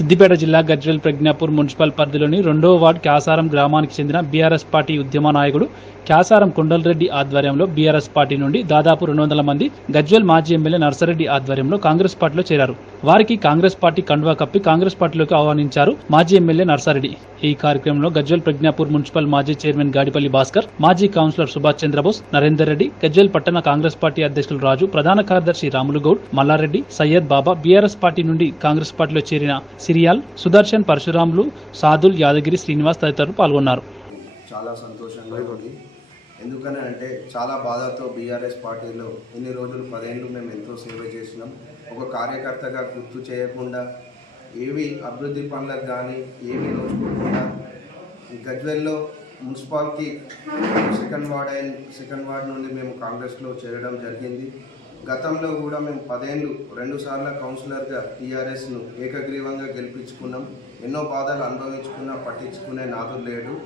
సిద్దిపేట జిల్లా గజ్వేల్ ప్రజ్ఞాపూర్ మున్సిపల్ పరిధిలోని రెండవ వార్డు క్యాసారం గ్రామానికి చెందిన బీఆర్ఎస్ పార్టీ ఉద్యమ నాయకుడు క్యాసారం కొండలరెడ్డి ఆధ్వర్యంలో బీఆర్ఎస్ పార్టీ నుండి దాదాపు రెండు వందల మంది గజ్వేల్ మాజీ ఎమ్మెల్యే నర్సరెడ్డి ఆధ్వర్యంలో కాంగ్రెస్ పార్టీలో చేరారు. వారికి కాంగ్రెస్ పార్టీ కండువా కప్పి కాంగ్రెస్ పార్టీలోకి ఆహ్వానించారు మాజీ ఎమ్మెల్యే నర్సారెడ్డి. ఈ కార్యక్రమంలో గజ్వేల్ ప్రజ్ఞాపూర్ మున్సిపల్ మాజీ చైర్మన్ గాడిపల్లి భాస్కర్ మాజీ కౌన్సిలర్ సుభాష్ చంద్రబోస్ నరేందర్ రెడ్డి గజ్వేల్ పట్టణ కాంగ్రెస్ పార్టీ అధ్యక్షులు రాజు ప్రధాన కార్యదర్శి రాములు గౌడ్ మల్లారెడ్డి సయ్యద్ బాబా బీఆర్ఎస్ పార్టీ నుండి కాంగ్రెస్ పార్టీలో చేరిన సిరియాల్ సుదర్శన్ పరశురాములు సాదుల్ యాదగిరి శ్రీనివాస్ తదితరులు పాల్గొన్నారు. చాలా సంతోషంగా ఉంది ఎందుకని అంటే చాలా బాధతో బీఆర్ఎస్ పార్టీలో ఇన్ని రోజులు పదేళ్ళు మేము ఎంతో సేవ చేసినాం. ఒక కార్యకర్తగా గుర్తు చేయకుండా ఏవి అభివృద్ధి పనులకు కానీ ఏవి నోచుకోకుండా గజ్వెల్లో municipality second ward and second ward నుండి మేము కాంగ్రెస్లో చేరడం జరిగింది. గతంలో కూడా మేము పదేళ్ళు రెండుసార్ల కౌన్సిలర్గా టీఆర్ఎస్ను ఏకగ్రీవంగా గెలిపించుకున్నాం. ఎన్నో బాధలు అనుభవించుకున్నా పట్టించుకునే నాతో లేడు.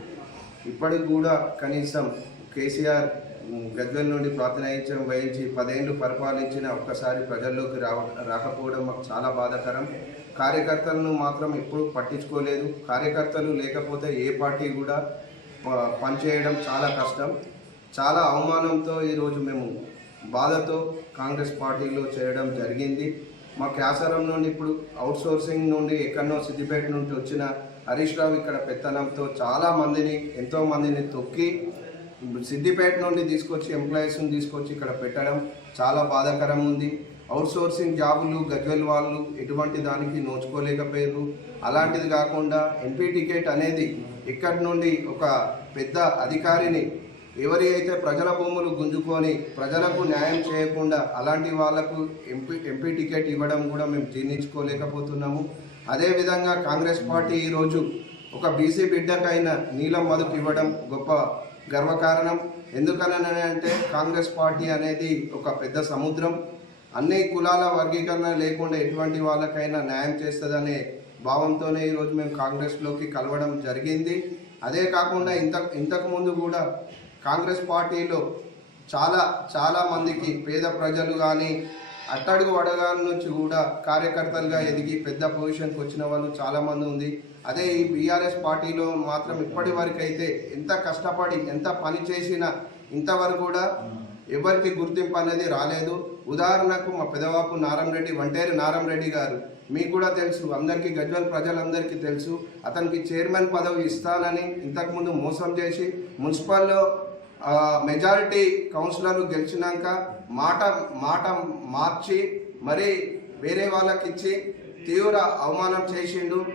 ఇప్పటికి కూడా కనీసం కేసీఆర్ ఉమ్, నుండి ప్రాతినిధ్యం వహించి పదేళ్ళు పరిపాలించిన ఒక్కసారి ప్రజల్లోకి రావ రాకపోవడం మాకు చాలా బాధాకరం. కార్యకర్తలను మాత్రం ఎప్పుడు పట్టించుకోలేదు. కార్యకర్తలు లేకపోతే ఏ పార్టీ కూడా ప- పనిచేయడం చాలా కష్టం. చాలా అవమానంతో ఈరోజు మేము బాధతో కాంగ్రెస్ పార్టీలో చేరడం జరిగింది. మా క్యాసరం నుండి ఇప్పుడు అవుట్ సోర్సింగ్ నుండి ఎక్కడనో సిద్దిపేట నుండి వచ్చిన హరీష్ రావు ఇక్కడ పెత్తనంతో చాలా మందిని ఎంతో మందిని తొక్కి సిద్దిపేట నుండి తీసుకొచ్చి ఎంప్లాయీస్ని తీసుకొచ్చి ఇక్కడ పెట్టడం చాలా బాధాకరం ఉంది. అవుట్ సోర్సింగ్ జాబులు గజ్వెల్ వాళ్ళు ఎటువంటి దానికి నోచుకోలేకపోయారు. అలాంటిది కాకుండా ఎంపీ టికెట్ అనేది ఇక్కడి నుండి ఒక పెద్ద అధికారిని ఎవరి అయితే ప్రజల భూములు గుంజుకొని ప్రజలకు న్యాయం చేయకుండా అలాంటి వాళ్ళకు ఎంపీ ఎంపీ టికెట్ ఇవ్వడం కూడా మేము జీర్ణించుకోలేకపోతున్నాము. అదేవిధంగా కాంగ్రెస్ పార్టీ ఈరోజు ఒక బీసీ బిడ్డకైన నీలం మదుపు ఇవ్వడం గొప్ప గర్వకారణం ఎందుకనంటే కాంగ్రెస్ పార్టీ అనేది ఒక పెద్ద సముద్రం. అన్ని కులాల వర్గీకరణ లేకుండా ఎటువంటి వాళ్ళకైనా న్యాయం చేస్తుందనే భావంతోనే ఈరోజు మేము కాంగ్రెస్లోకి కలవడం జరిగింది. అదే కాకుండా ఇంత ఇంతకుముందు కూడా కాంగ్రెస్ పార్టీలో చాలా చాలా మందికి పేద ప్రజలు కానీ అట్టడుగు వడగాల నుంచి కూడా కార్యకర్తలుగా ఎదిగి పెద్ద పొజిషన్కి వచ్చిన వాళ్ళు చాలామంది ఉంది. అదే ఈ బీఆర్ఎస్ పార్టీలో మాత్రం ఇప్పటి వరకు అయితే ఎంత కష్టపడి ఎంత పని చేసినా ఇంతవరకు కూడా ఎవరికి గుర్తింపు అనేది రాలేదు. ఉదాహరణకు మా పెదవాపు నారాయణరెడ్డి వంటేరు నారాయణరెడ్డి గారు మీకు కూడా తెలుసు అందరికీ గజ్వల్ ప్రజలందరికీ తెలుసు. అతనికి చైర్మన్ పదవి ఇస్తానని ఇంతకుముందు మోసం చేసి మున్సిపల్లో మెజారిటీ కౌన్సిలర్లు గెలిచినాక మాట మాట మార్చి మరి వేరే వాళ్ళకి ఇచ్చి తీవ్ర అవమానం చేసిండు.